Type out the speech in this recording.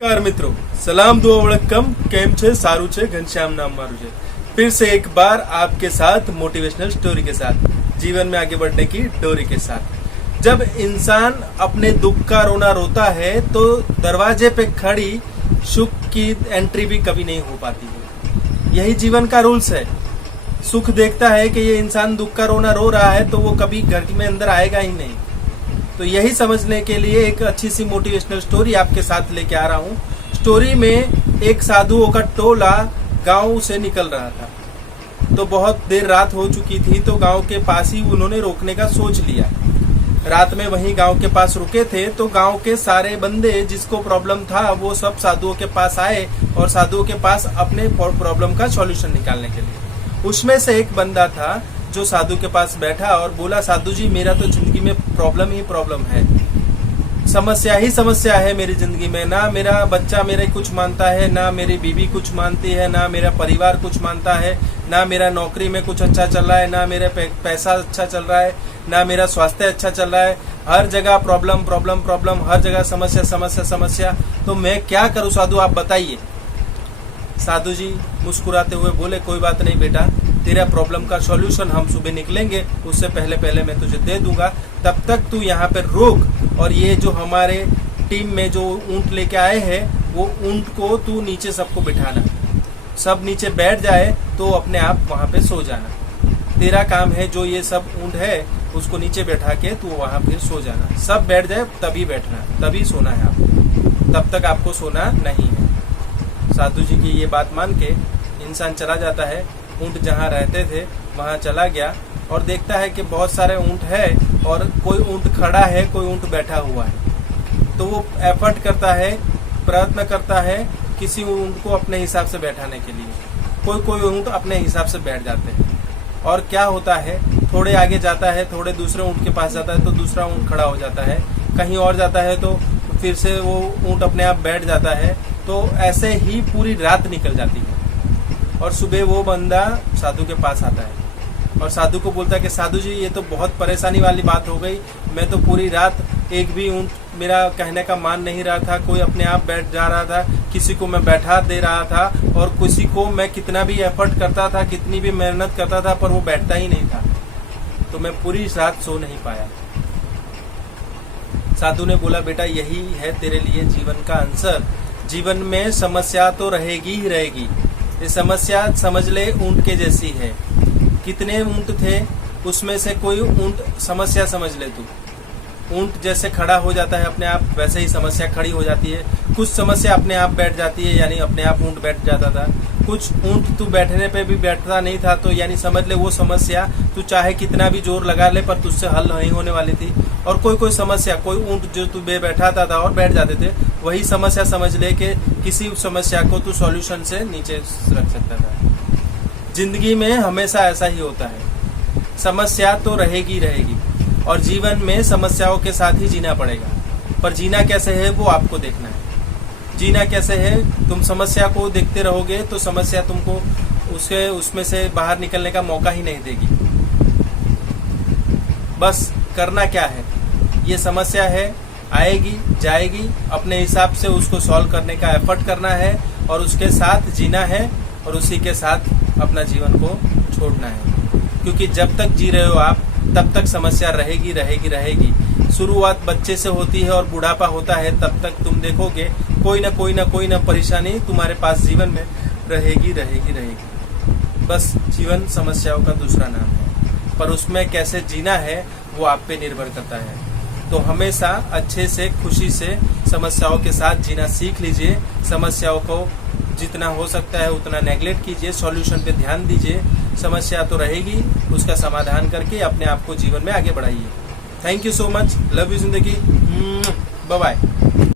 नमस्कार मित्रों, सलाम दुआ वड़क्कम, केम छे, सारू छे, घनश्याम नाम मारू छे। फिर से एक बार आपके साथ मोटिवेशनल स्टोरी के साथ, जीवन में आगे बढ़ने की डोरी के साथ। जब इंसान अपने दुख का रोना रोता है तो दरवाजे पे खड़ी सुख की एंट्री भी कभी नहीं हो पाती है। यही जीवन का रूल्स है। सुख देखता है कि ये इंसान दुख का रोना रो रहा है तो वो कभी घर में अंदर आएगा ही नहीं। तो यही समझने के लिए एक अच्छी सी मोटिवेशनल स्टोरी आपके साथ लेके आ रहा हूँ। स्टोरी में एक साधुओं का टोला गांव से निकल रहा था। तो बहुत देर रात हो चुकी थी, तो गांव के पास ही उन्होंने रोकने का सोच लिया। रात में वहीं गांव के पास रुके थे तो गांव के सारे बंदे जिसको प्रॉब्लम था वो सब साधुओं के पास आए और साधुओं के पास अपने प्रॉब्लम का सॉल्यूशन निकालने के लिए। उसमें से एक बंदा था जो साधु के पास बैठा और बोला, साधु जी मेरा तो जिंदगी में प्रॉब्लम ही प्रॉब्लम है, समस्या ही समस्या है मेरी जिंदगी में। ना मेरा बच्चा मेरे कुछ मानता है, ना मेरी बीवी कुछ मानती है, ना मेरा परिवार कुछ मानता है, ना मेरा नौकरी में कुछ अच्छा चल रहा है, ना मेरा पैसा अच्छा चल रहा है, ना मेरा स्वास्थ्य अच्छा चल रहा है। हर जगह प्रॉब्लम प्रॉब्लम प्रॉब्लम, हर जगह समस्या समस्या समस्या। तो मैं क्या करूं साधु, आप बताइए। साधु जी मुस्कुराते हुए बोले, कोई बात नहीं बेटा, तेरा प्रॉब्लम का सॉल्यूशन हम सुबह निकलेंगे, उससे पहले पहले मैं तुझे दे दूंगा। तब तक तू यहाँ पे रोक और ये जो हमारे टीम में जो ऊंट लेके आए हैं वो ऊंट को तू नीचे सबको बिठाना। सब नीचे बैठ जाए तो अपने आप वहाँ पे सो जाना। तेरा काम है, जो ये सब ऊंट है उसको नीचे बैठा के तू वहाँ फिर सो जाना। सब बैठ जाए तभी बैठना, तभी सोना है आपको, तब तक आपको सोना नहीं है। साधु जी की ये बात मान के इंसान चला जाता है। ऊंट जहाँ रहते थे वहाँ चला गया और देखता है कि बहुत सारे ऊंट है और कोई ऊंट खड़ा है, कोई ऊंट बैठा हुआ है। तो वो एफर्ट करता है, प्रयत्न करता है किसी ऊंट को अपने हिसाब से बैठाने के लिए। कोई कोई ऊंट अपने हिसाब से बैठ जाते हैं और क्या होता है, थोड़े आगे जाता है, थोड़े दूसरे ऊंट के पास जाता है तो दूसरा ऊंट खड़ा हो जाता है, कहीं और जाता है तो फिर से वो ऊंट अपने आप बैठ जाता है। तो ऐसे ही पूरी रात निकल जाती है और सुबह वो बंदा साधु के पास आता है और साधु को बोलता है कि साधु जी ये तो बहुत परेशानी वाली बात हो गई। मैं तो पूरी रात एक भी ऊंट मेरा कहने का मान नहीं रहा था, कोई अपने आप बैठ जा रहा था, किसी को मैं बैठा दे रहा था और किसी को मैं कितना भी एफर्ट करता था, कितनी भी मेहनत करता था, पर वो बैठता ही नहीं था। तो मैं पूरी रात सो नहीं पाया। साधु ने बोला, बेटा यही है तेरे लिए जीवन का आंसर। जीवन में समस्या तो रहेगी ही रहेगी। ये समस्या समझ ले ऊंट के जैसी है। कितने ऊंट थे, उसमें से कोई ऊंट समस्या समझ ले तू। ऊंट जैसे खड़ा हो जाता है अपने आप, वैसे ही समस्या खड़ी हो जाती है। कुछ समस्या अपने आप बैठ जाती है, यानी अपने आप ऊंट बैठ जाता था। कुछ ऊंट तू बैठने पे भी बैठता नहीं था, तो यानी समझ ले वो समस्या तू चाहे कितना भी जोर लगा ले पर तुझसे हल नहीं होने वाली थी। और कोई कोई समस्या, कोई ऊंट जो तू बैठाता था और बैठ जाते थे, वही समस्या समझ ले कि किसी समस्या को तू सॉल्यूशन से नीचे रख सकता था। जिंदगी में हमेशा ऐसा ही होता है, समस्या तो रहेगी रहेगी और जीवन में समस्याओं के साथ ही जीना पड़ेगा। पर जीना कैसे है वो आपको देखना है। जीना कैसे है, तुम समस्या को देखते रहोगे तो समस्या तुमको उसमें से बाहर निकलने का मौका ही नहीं देगी। बस करना क्या है, ये समस्या है, आएगी जाएगी, अपने हिसाब से उसको सॉल्व करने का एफर्ट करना है और उसके साथ जीना है और उसी के साथ अपना जीवन को छोड़ना है। क्योंकि जब तक जी रहे हो आप तब तक समस्या रहेगी रहेगी रहेगी। शुरुआत बच्चे से होती है और बुढ़ापा होता है, तब तक तुम देखोगे कोई ना परेशानी तुम्हारे पास जीवन में रहेगी रहेगी रहेगी। बस जीवन समस्याओं का दूसरा नाम है, पर उसमें कैसे जीना है वो आप पे निर्भर करता है। तो हमेशा अच्छे से, खुशी से समस्याओं के साथ जीना सीख लीजिए। समस्याओं को जितना हो सकता है उतना नेग्लेक्ट कीजिए, सॉल्यूशन पे ध्यान दीजिए। समस्या तो रहेगी, उसका समाधान करके अपने आप को जीवन में आगे बढ़ाइए। Thank you so much, love you जिंदगी, बाय बाय।